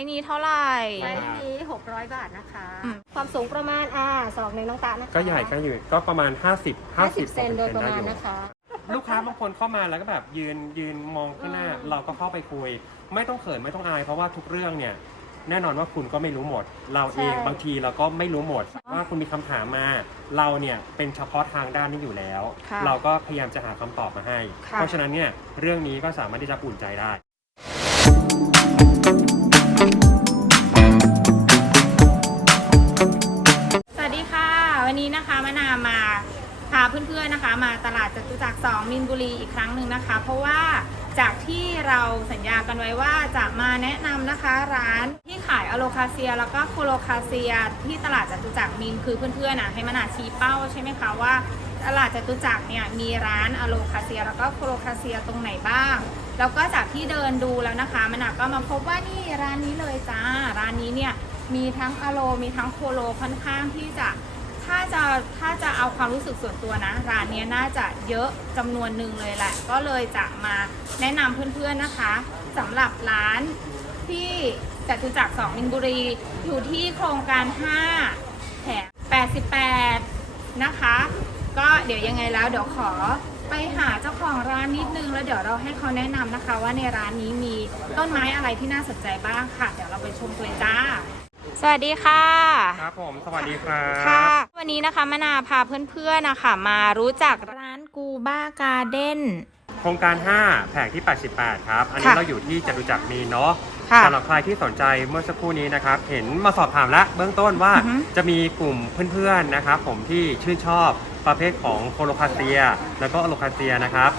ส์นี้เท่าไหร่ไซส์นี้ 600 บาทนะคะ อืม ความสูงประมาณอ่าสองในน้องตานะคะก็ใหญ่ก็อยู่ก็ประมาณ 50 50เซนโดยประมาณได้อนะคะ ลูกค้าบางคนเข้ามาแล้วก็แบบยืนยืนมองข้างหน้า อืม เราก็เข้าไปคุย ไม่ต้องเขินไม่ต้องอาย เพราะว่าทุกเรื่องเนี่ยแน่นอนว่าคุณก็ไม่รู้หมด เราเองบางทีเราก็ไม่รู้หมด ว่าคุณมีคำถามมา เราเนี่ยเป็นเฉพาะทางด้านนี้อยู่แล้ว ค่ะเราก็พยายามจะหาคำตอบมาให้ ค่ะ เพราะฉะนั้นเนี่ยเรื่องนี้ก็สามารถที่จะอุ่นใจได้สาเพื่อนๆนะคะ มาตลาดจตุจักร2มินบุรีอีกครั้งหนึ่งนะคะ เพราะว่าจากที่เราสัญญากันไว้ว่าจะมาแนะนำนะคะร้านที่ขายอโลคาเซีย แล้วก็โคโลคาเซีย ที่ตลาดจตุจักรมินคือเพื่อนๆนะให้มะนาชี้เป้าใช่ไหมคะว่าตลาดจตุจักรเนี่ยมีร้านอโลคาเซีย แล้วก็โคโลคาเซียตรงไหนบ้าง แล้วก็จากที่เดินดูแล้วนะคะมะนาก็มาพบว่านี่ร้านนี้เลยจ้าร้านนี้เนี่ยมีทั้งอโลมีทั้งโคโลค่อนข้างที่จะ ถ้าจะถ้าจะเอาความรู้สึกส่วนตัวนะ ร้านเนี้ยน่าจะเยอะจำนวนหนึ่งเลยแหละ ก็เลยจะมาแนะนำเพื่อนๆนะคะสำหรับร้านที่จตุจักร2มินบุรี อยู่ที่โครงการ 5 แถม88 นะคะ ก็เดี๋ยวยังไงแล้วเดี๋ยวขอไปหาเจ้าของร้านนิดนึง แล้วเดี๋ยวเราให้เขาแนะนำนะคะ ว่าในร้านนี้มีต้นไม้อะไรที่น่าสนใจบ้างค่ะ เดี๋ยวเราไปชมกันเลยจ้า สวัสดีค่ะ ครับผม สวัสดีครับค่ะ วันนี้นะคะมะนาวพาเพื่อนๆนะคะ มารู้จักร้านกูบ้าการ์เด้นโครงการ 5 แผงที่ 88 ครับ อันนี้ค่ะเราอยู่ที่จตุจักรมีเนาะค่ะสำหรับใครที่สนใจเมื่อสักครู่นี้นะครับ เห็นมาสอบถามแล้วเบื้องต้นว่าอือฮึจะมีกลุ่มเพื่อนๆนะครับ ผมที่ชื่นชอบประเภทของโคโลคาเซีย แล้วก็อโลคาเซียนะครับ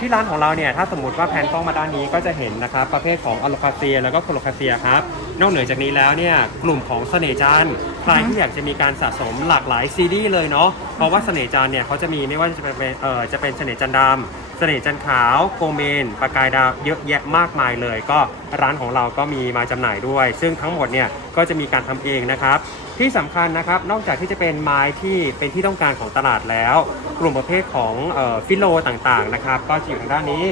ที่ร้านของเราเนี่ยถ้าสมมติว่าแพนกล้องมาด้านนี้ก็จะเห็นนะครับประเภทของอโลคาเซียแล้วก็โคโลคาเซียครับนอกเหนือจากนี้แล้วเนี่ยกลุ่มของเสน่ห์จันทร์ใครที่อยากจะมีการสะสมหลากหลายซีดีเลยเนาะเพราะว่าเสน่ห์จันทร์เนี่ยเขาจะมีไม่ว่าจะเป็นเอ่อจะเป็นเสน่ห์จันทร์ดำ เสน่ห์จันขาวโกเมนประกายดาวเยอะแยะมากมายเลย ก็ร้านของเราก็มีมาจำหน่ายด้วย ซึ่งทั้งหมดเนี่ยก็จะมีการทำเองนะครับ ที่สำคัญนะครับนอกจากที่จะเป็นไม้ที่เป็นที่ต้องการของตลาดแล้ว กลุ่มประเภทของเอ่อฟิโลต่างๆนะครับ ก็จะอยู่ทางด้านนี้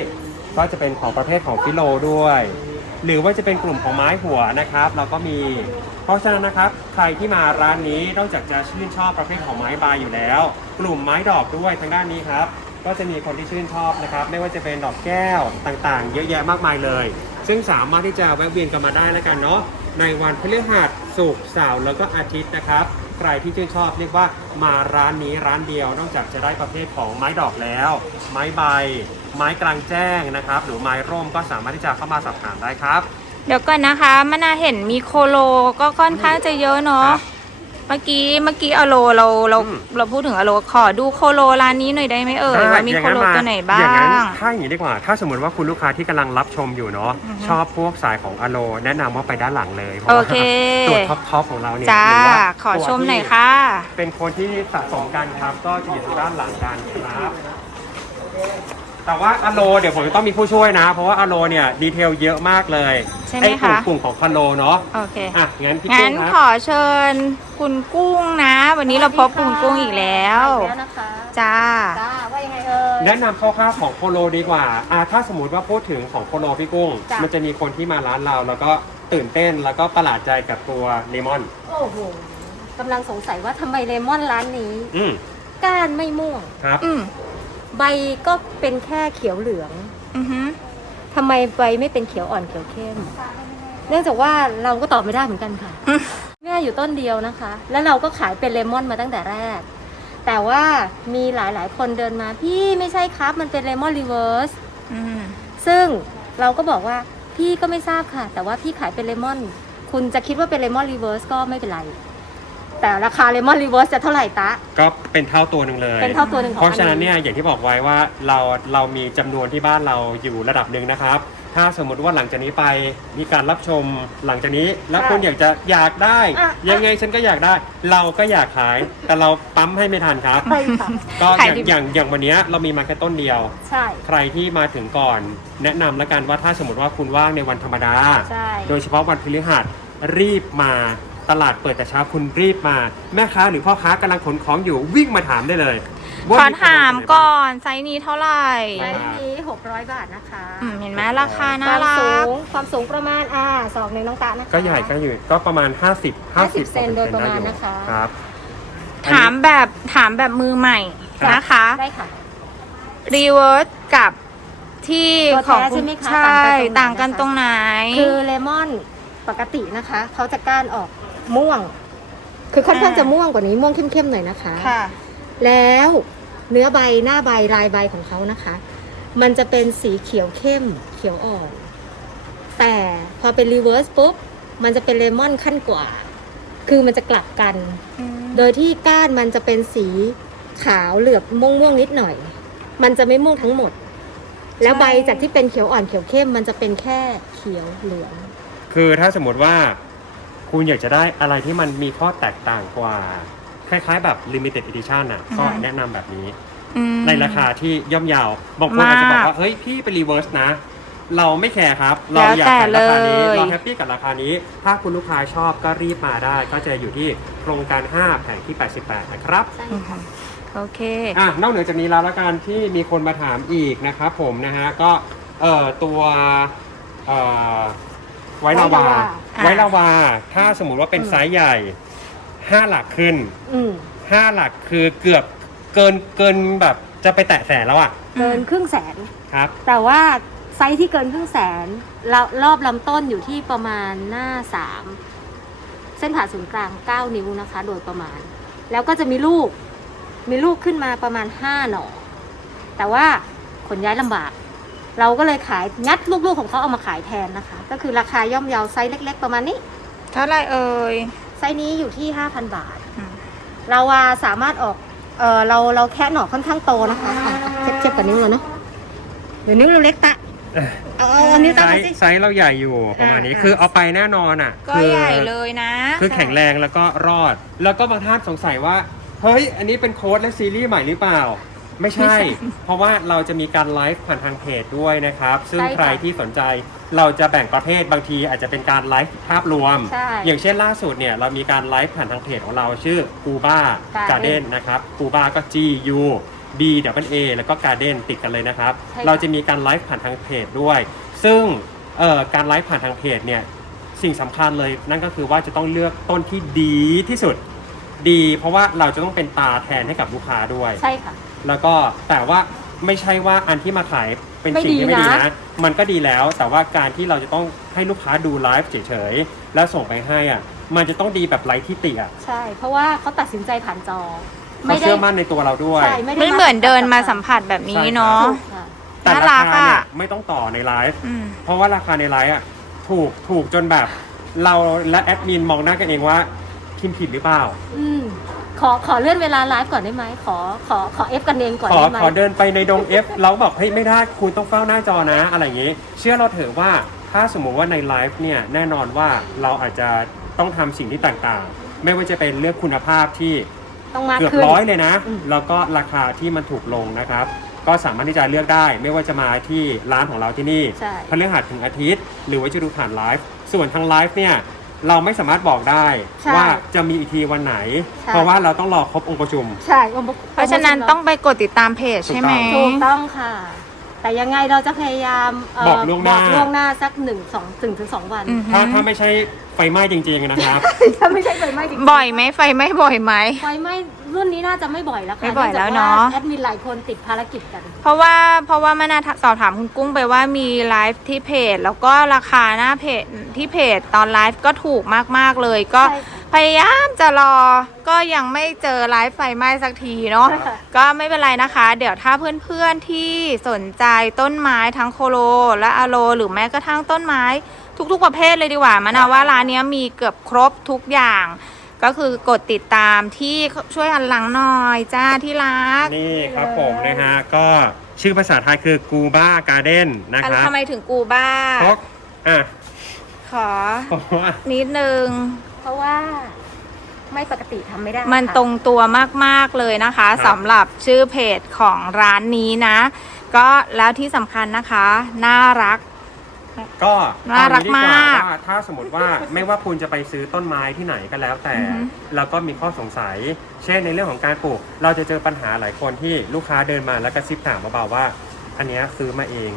ก็จะเป็นของประเภทของฟิโลด้วย หรือว่าจะเป็นกลุ่มของไม้หัวนะครับ เราก็มี เพราะฉะนั้นนะครับ ใครที่มาร้านนี้นอกจากจะชื่นชอบประเภทของไม้ใบอยู่แล้ว กลุ่มไม้ดอกด้วยทางด้านนี้ครับ ก็จะมีคนที่ชื่นชอบนะครับ ไม่ว่าจะเป็นดอกแก้วต่างๆ เยอะแยะมากมายเลย ซึ่งสามารถที่จะแวะเวียนกันมาได้แล้วกันเนาะในวันพฤหัสศุกร์เสาร์แล้วก็อาทิตย์นะครับ ใครที่ชื่นชอบเรียกว่ามาร้านนี้ร้านเดียว นอกจากจะได้ประเภทของไม้ดอกแล้ว ไม้ใบ ไม้กลางแจ้งนะครับ หรือไม้ร่มก็สามารถที่จะเข้ามาสอบถามได้ครับ เดี๋ยวก่อนนะคะมะนาวเห็นมีโคโลก็ค่อนข้างจะเยอะเนาะครับ เมื่อกี้เมื่อกี้อโลเราเราอืม เราพูดถึงอโลขอดูโคโลร้านนี้หน่อยได้ไหมเอ่ยได้ว่ามีอย่งโคโลมตัวไหนบ้าอย่างนั้นง ถ้าอย่างนี้ดีกว่า ถ้าสมมติว่าคุณลูกค้าที่กำลังรับชมอยู่เนาะอือฮึชอบพวกสายของอโล แนะนำว่าไปด้านหลังเลยเพราะโอว่าเค ตัวท็อปท็อปของเราเนี่ยจ้า หรือว่าขอตัวชมที่หน่อยค่ะ เป็นคนที่สะสมกันครับ ก็จะอยู่ทางด้านหลังกันครับ แต่ว่าอโลเดี๋ยวผมจะต้องมีผู้ช่วยนะ เพราะว่าอโลเนี่ยดีเทลเยอะมากเลยใช่ไหมอ้กลุ่คะ กลุ่มของคอนโลเนาะโอเค อะงั้นพี่งั้กุ้นงคขรับอเชิญคุณกุ้งนะ วันนี้เราพบคุณกุ้งอีกแล้วมาอีกแล้วนะคะจ้า จ้าว่ายังไงเอ่ย แนะนำคร่าวๆของโคโลดีกว่าอะถ้าสมมติว่าพูดถึงของโคโลพี่กุ้ง จ้ะ มันจะมีคนที่มาร้านเรา แล้วก็ตื่นเต้นแล้วก็ประหลาดใจกับตัวเลมอน โอ้โหกำลังสงสัยว่าทำไมเลมอนร้านนี้ อืมก้านไม่ม่วง ครับ อืม ใบก็เป็นแค่เขียวเหลืองอือฮึทำไมใบไม่เป็นเขียวอ่อนเขียวเข้ม เนื่องจากว่าเราก็ตอบไม่ได้เหมือนกันค่ะ แม่อยู่ต้นเดียวนะคะ แล้วเราก็ขายเป็นเลมอนมาตั้งแต่แรก แต่ว่ามีหลายๆ คนเดินมาพี่ไม่ใช่ครับ มันเป็นเลมอนรีเวิร์สอืมซึ่งเราก็บอกว่าพี่ก็ไม่ทราบค่ะ แต่ว่าพี่ขายเป็นเลมอน คุณจะคิดว่าเป็นเลมอนรีเวิร์สก็ไม่เป็นไร แต่ราคาเลมอนรีเวิร์สจะเท่าไหร่ตะ ก็เป็นเท่าตัวหนึ่งเลย เป็นเท่าตัวหนึ่งของเพราะฉะนั้นอัเนี่ยอย่างที่บอกไว้ว่าเราเรามีจำนวนที่บ้านเราอยู่ระดับหนึ่งนะครับ ถ้าสมมุติว่าหลังจากนี้ไปมีการรับชมหลังจากนี้ แล้วคุณอยากจะอยากได้ อะ ยังไงฉันก็อยากได้ เราก็อยากขาย แต่เราปั๊มให้ไม่ทันครับ ใช่ค่ะ ก็อขายย่างดีอย่างอย่างวันเนี้ยเรามีมาแค่ต้นเดียว ใช่ ใครที่มาถึงก่อน แนะนำแล้วกันว่าถ้าสมมติว่าคุณว่างในวันธรรมดา ใช่ โดยเฉพาะวันพฤหัสรีบมา ตลาดเปิดแต่เช้าคุณรีบมา แม่ค้าหรือพ่อค้ากำลังขนของอยู่วิ่งมาถามได้เลยว่ขอโปรโมชั่ถามอะไรบ้งก่อน ไซส์นี้เท่าไหร่ไซส์นี้ 600 บาทนะคะอืมเห็นไหมราคาน่าความรัสูกงความสูงประมาณอ่าสองในน้องตานะคะก็ใหญ่ก็อยู่ก็ประมาณ 50 50 เซนโดยประมาณนะคะครับ ถามแบบถามแบบมือใหม่นะคะได้ค่ะรีเวิร์สกับที่ตัวของแท้คุใช่ณไหมคะใช่ต่าต่างงกักันนตตรรงงไหไหนนคือเลมอนปกตินะคะ เขาจะก้านออก ม่วง คือค่อนข้างอ่าจะม่วงกว่านี้ม่วงเข้มๆหน่อยนะคะค่ะ แล้วเนื้อใบหน้าใบลายใบของเขานะคะ มันจะเป็นสีเขียวเข้มเขียวอ่อนแต่พอเป็นรีเวิร์สปุ๊บมันจะเป็นเลมอนขั้นกว่า คือมันจะกลับกัน โดยที่ก้านมันจะเป็นสีขาวเหลือบม่วงม่วงๆนิดหน่อย มันจะไม่ม่วงทั้งหมด แล้วใบจากที่เป็นเขียวอ่อนเขียวเข้ม มันจะเป็นแค่เขียวเหลือง คือถ้าสมมติว่า คุณอยากจะได้อะไรที่มันมีข้อแตกต่างกว่า คล้ายๆ แบบ limited edition อะ ก็อืมแนะนำแบบนี้ อืม ในราคาที่ย่อมเยาวบางคนอาจจะบอกมากว่า เฮ้ย พี่ไปรีเวิร์สนะ เราไม่แคร์ครับแล้วเราอยากขายราคานี้แต่เลย เราแฮปปี้กับราคานี้ ถ้าคุณลูกค้าชอบก็รีบมาได้ ก็จะอยู่ที่โครงการ 5 แผงที่ 88 นะครับ ใช่อืมค่ะ โอเค อะนอกเหนือจากนี้แล้วละกันที่มีคนมาถามอีกนะครับผมนะฮะก็เอ่อตัวเอ่อ ไวท์ลาวาอ่าไวท์ลาวา ถ้าสมมุติว่าเป็นอืมไซส์ใหญ่5หลักขึ้นอืม5หลักคือเกือบเกินเกินแบบจะไปแตะแสนแล้วอะเกินครึ่งแสน ครับ แต่ว่าไซส์ที่เกินครึ่งแสนเรารอบลำต้นอยู่ที่ประมาณหน้าสามเส้นผ่าศูนย์กลาง 9 นิ้วนะคะ โดยประมาณ แล้วก็จะมีลูก มีลูกขึ้นมาประมาณ 5 หน่อ แต่ว่าขนย้ายลำบาก เราก็เลยขายงัดลูกๆของเขาเอามาขายแทนนะคะ ก็คือราคาย่อมเยาไซส์เล็ก ๆ ประมาณนี้ เท่าไหรเอ่ยไซส์นี้อยู่ที่ 5,000 บาทอืมเราว่าสามารถออกเออเราเราแค่หน่อค่อนข้างโตนะคะอะเทียบเทียบกับนิ้วเราเนาะเดี๋ยวนิ้วเราเล็กตะเอาเอาอันนี้ไซตั้งมาส์สิไซส์เราใหญ่อยู่ประมาณนี้ อ่า คือเอาไปแน่นอนอะก็คือใหญ่เลยนะ คือแข็งแรงแล้วก็รอด แล้วก็บางท่านสงสัยว่า เฮ้ย อันนี้เป็นโค้ดและซีรีส์ใหม่หรือเปล่า ไม่ใช่ เพราะว่าเราจะมีการไลฟ์ผ่านทางเพจด้วยนะครับ ซึ่งใช่ค่ะใครที่สนใจเราจะแบ่งประเภทบางทีอาจจะเป็นการไลฟ์ภาพรวม ใช่อย่างเช่นล่าสุดเนี่ยเรามีการไลฟ์ผ่านทางเพจของเราชื่อ g u b a Garden Garden นะครับ g u b a ก็ G U B W A แล้วก็ Garden ติดกันเลยนะครับ ใช่ค่ะ เราจะมีการไลฟ์ผ่านทางเพจด้วย ซึ่งเอ่อการไลฟ์ผ่านทางเพจเนี่ยสิ่งสำคัญเลยนั่นก็คือว่าจะต้องเลือกต้นที่ดีที่สุดดี เพราะว่าเราจะต้องเป็นตาแทนให้กับลูกค้าด้วย ใช่ค่ะ แล้วก็แต่ว่าไม่ใช่ว่าอันที่มาขายเป็นไม่สิ่งที่ไม่ดีดีนะนะ มันก็ดีแล้วแต่ว่าการที่เราจะต้องให้ลูกค้าดูไลฟ์เฉยๆ แล้วส่งไปให้อะ มันจะต้องดีแบบไร้ที่ติอะ ใช่ เพราะว่าเขาตัดสินใจผ่านจอเขาเชื่อมั่นในตัวเราด้วยใช่ไม่ได้ไม่เหมือนเดินมาสัมผัสแบบนี้เนาะถูกค่ะแต่น่ารารักคาเนี่ยอะไม่ต้องต่อในไลฟ์อืมเพราะว่าราคาในไลฟ์อะถูกถูกจนแบบ เราและแอดมินมองหน้ากันเองว่าคิมผิดหรือเปล่าอืม ขอขอเลื่อนเวลาไลฟ์ก่อนได้ไหมขอขอขอเอฟกันเองก่อนขอได้ไหมขอเดินไปในดง F เราบอกเฮ้ยไม่ได้คุณต้องเฝ้าหน้าจอนะ อะไรอย่างงี้ เชื่อเราเถอะว่าถ้าสมมุติว่าในไลฟ์เนี่ยแน่นอนว่าเราอาจจะต้องทำสิ่งที่ต่างๆ ไม่ว่าจะเป็นเรื่องคุณภาพที่ต้องมากเกือบขึ้น ร้อยเลยนะ อืม แล้วก็ราคาที่มันถูกลงนะครับ ก็สามารถที่จะเลือกได้ ไม่ว่าจะมาที่ร้านของเราที่นี่ ใช่ พฤหัสถึงอาทิตย์ หรือว่าจะดูผ่านไลฟ์ ส่วนทางไลฟ์เนี่ย เราไม่สามารถบอกได้ใช่ว่าจะมีอีกทีวันไหน ใช่ เพราะว่าเราต้องรอครบองค์ประชุม ใช่องค์ปกเพราะฉะนั้นต้องไปกดติดตามเพจใช่ไหม ถูกต้องค่ะ แต่ยังไงเราจะพยายามเบอกล่วงหน้า บอกล่วงหน้าสักหนึ่งสองถึงถึงสองวัน อืม ถ้าถ้าไม่ใช่ไฟไหม้จริงๆนะครับ ถ้าไม่ใช่ไฟไหม้จริงๆบ่อยไหมไฟไหม่บ่อยไหม ไฟไหม้รุ่นนี้น่าจะไม่บ่อยแล้วค่ะไม่บ่อยแล้วจกเนอะแอดมินหลายคนติดภารกิจกัน เพราะว่าเพราะว่ามานาสอบถามคุณกุ้งไปว่ามีไลฟ์ที่เพจ แล้วก็ราคาหน้าเพจที่เพจตอนไลฟ์ก็ถูกมากๆเลย ก็ใช่ค่ะ พยายามจะรอก็ยังไม่เจอไลฟ์ไฟไหม้สักทีเนาะใช่ค่ะก็ไม่เป็นไรนะคะ เดี๋ยวถ้าเพื่อนๆที่สนใจต้นไม้ทั้งโคโลและอะโล หรือแม้กระทั่งต้นไม้ทุกๆประเภทเลยดีกว่ามะนาวว่าร้านเนี้ยมีเกือบครบทุกอย่าง ก็คือกดติดตามที่ช่วยหันหลังหน่อยจ้าที่รัก นี่ครับผมนะฮะก็ชื่อภาษาไทยคือกูบ้าการ์เด้นนะอันครับทำไมถึงกูบ้าเพราะอะขอเพราะว่านิดนึงเพ ราะว่าไม่ปกติทำไม่ได้มันค่ะ ตรงตัวมาก ๆ เลยนะคะครับ สำหรับชื่อเพจของร้านนี้นะ ก็แล้วที่สำคัญนะคะ น่ารัก ก็น่ารักเองี้ดีว่มากว่าถ้าสมมติว่า ไม่ว่าคุณจะไปซื้อต้นไม้ที่ไหนก็แล้วแต่ อือฮึ แล้วก็มีข้อสงสัย เช่นในเรื่องของการปลูก เราจะเจอปัญหาหลายคนที่ลูกค้าเดินมาแล้วก็ซิบถามเบาๆว่า อันเนี้ยซื้อมาเอง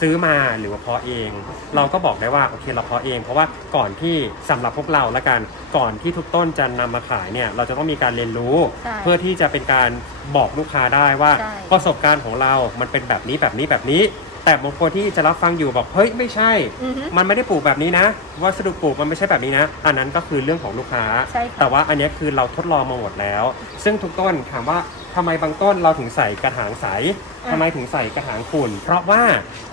ซื้อมาหรือว่าเพาะเอง เราก็บอกได้ว่าโอเคเราเพาะเอง เพราะว่าก่อนที่สำหรับพวกเราละกันก่อนที่ทุกต้นจะนำมาขายเนี่ยเราจะต้องมีการเรียนรู้ใช่เพื่อที่จะเป็นการบอกลูกค้าได้ว่าใช่ประสบการณ์ของเรา มันเป็นแบบนี้แบบนี้แบบนี้ แต่บางคนที่จะรับฟังอยู่บอกเฮ้ยไม่ใช่อือฮึมันไม่ได้ปลูกแบบนี้นะ วัสดุปลูกมันไม่ใช่แบบนี้นะ อันนั้นก็คือเรื่องของลูกค้าใช่ค่ะแต่ว่าอันเนี้ยคือเราทดลองมาหมดแล้ว ซึ่งทุกต้นถามว่า ทำไมบางต้นเราถึงใส่กระถางใสทำไมถึงใส่กระถางขุ่น เพราะว่า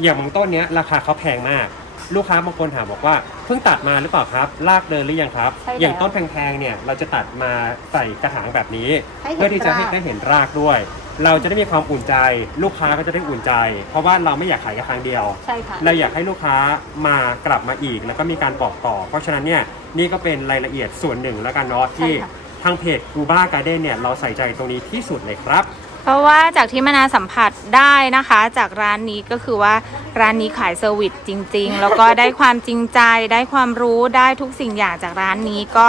อย่างบางต้นเนี้ยราคาเขาแพงมาก ลูกค้าบางคนถามบอกว่าเพิ่งตัดมาหรือเปล่าครับลากเดินหรือยังครับ ใช่แล้วอย่างต้นแพงๆเนี่ยเราจะตัดมาใส่กระถางแบบนี้ ให้เห็นเพื่อที่จะให้ราก ได้เห็นรากด้วย เราจะได้มีความอุ่นใจ ลูกค้าก็จะได้อุ่นใจ เพราะว่าเราไม่อยากขายแค่ครั้งเดียว ใช่ค่ะ เราอยากให้ลูกค้ามากลับมาอีก แล้วก็มีการบอกต่อ เพราะฉะนั้นเนี่ยนี่ก็เป็นรายละเอียดส่วนหนึ่งแล้วกันเนาะที่ใช่ค่ะทางเพจกูบ้าการ์เด้นเนี่ยเราใส่ใจตรงนี้ที่สุดเลยครับ เพราะว่าจากที่มนาสัมผัสได้นะคะ จากร้านนี้ก็คือว่าร้านนี้ขายเซอร์วิสจริง ๆ แล้วก็ได้ความจริงใจได้ความรู้ได้ทุกสิ่งอย่างจากร้านนี้ก็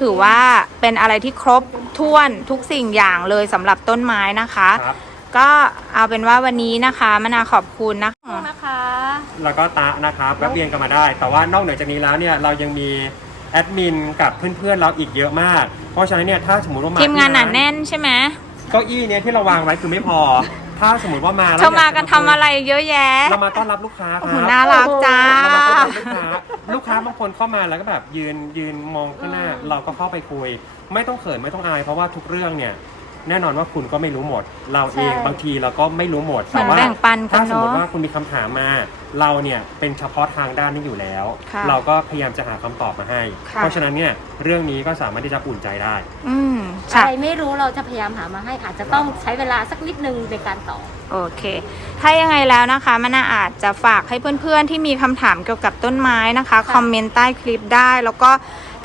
ถือว่าเป็นอะไรที่ครบถ้วนทุกสิ่งอย่างเลยสำหรับต้นไม้นะคะ ครับ ก็เอาเป็นว่าวันนี้นะคะมนาขอบคุณนะคะนะคะ แล้วก็ตะนะครับแวะเวียนกันมาได้ แต่ว่านอกเหนือจากนี้แล้วเนี่ยเรายังมี แอดมินกับเพื่อนๆเราอีกเยอะมาก เพราะฉะนั้นเนี่ยถ้าสมมติว่ามาทีมงานหนาที่ร้แน่นใช่ไหมเก้าอี้เนี่ยที่เราวางไว้คือไม่พอ ถ้าสมมติว่ามาแล้วเธอมากันทำอะไรเยอะแยะ เรามาต้อนรับลูกค้าคโอ้รัโหบน่ารักจ้าเรามาต้อนรับลูกค้าลูกค้าบางคนเข้ามาแล้วก็แบบยืนยืนมองข้างหน้า เราก็เข้าไปคุย ไม่ต้องเขินไม่ต้องอาย เพราะว่าทุกเรื่องเนี่ย แน่นอนว่าคุณก็ไม่รู้หมด เราเองใช่บางทีเราก็ไม่รู้หมดเหมือนแต่ว่าแบ่งปันกันถ้าสมมติเนอะว่าคุณมีคำถามมา เราเนี่ยเป็นเฉพาะทางด้านนี้อยู่แล้ว ค่ะเราก็พยายามจะหาคำตอบมาให้ ค่ะ เพราะฉะนั้นเนี่ยเรื่องนี้ก็สามารถที่จะอุ่นใจได้ อืมใคค่ะรไม่รู้เราจะพยายามหามาให้อาจจะต้องใช้เวลาสักนิดนึงในการตอบ โอเค ถ้ายังไงแล้วนะคะมันนาอาจจะฝากให้เพื่อนๆที่มีคำถามเกี่ยวกับต้นไม้นะคะ คอมเมนต์ใต้คลิปได้ แล้วก็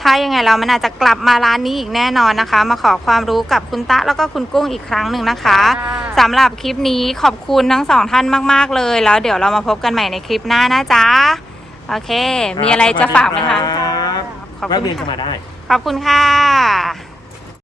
ถ้ายังไงแล้วมันอาจจะกลับมาร้านนี้อีกแน่นอนนะคะ มาขอความรู้กับคุณตะแล้วก็คุณกุ้งอีกครั้งหนึ่งนะคะค่ะสำหรับคลิปนี้ขอบคุณทั้งสองท่านมาก ๆ เลย แล้วเดี๋ยวเรามาพบกันใหม่ในคลิปหน้านะจ๊ะโอเค มีอะไรจะฝากไหมคะรับขอบคุณแวะเวียนค่ะเข้ามาได้ ขอบคุณค่ะ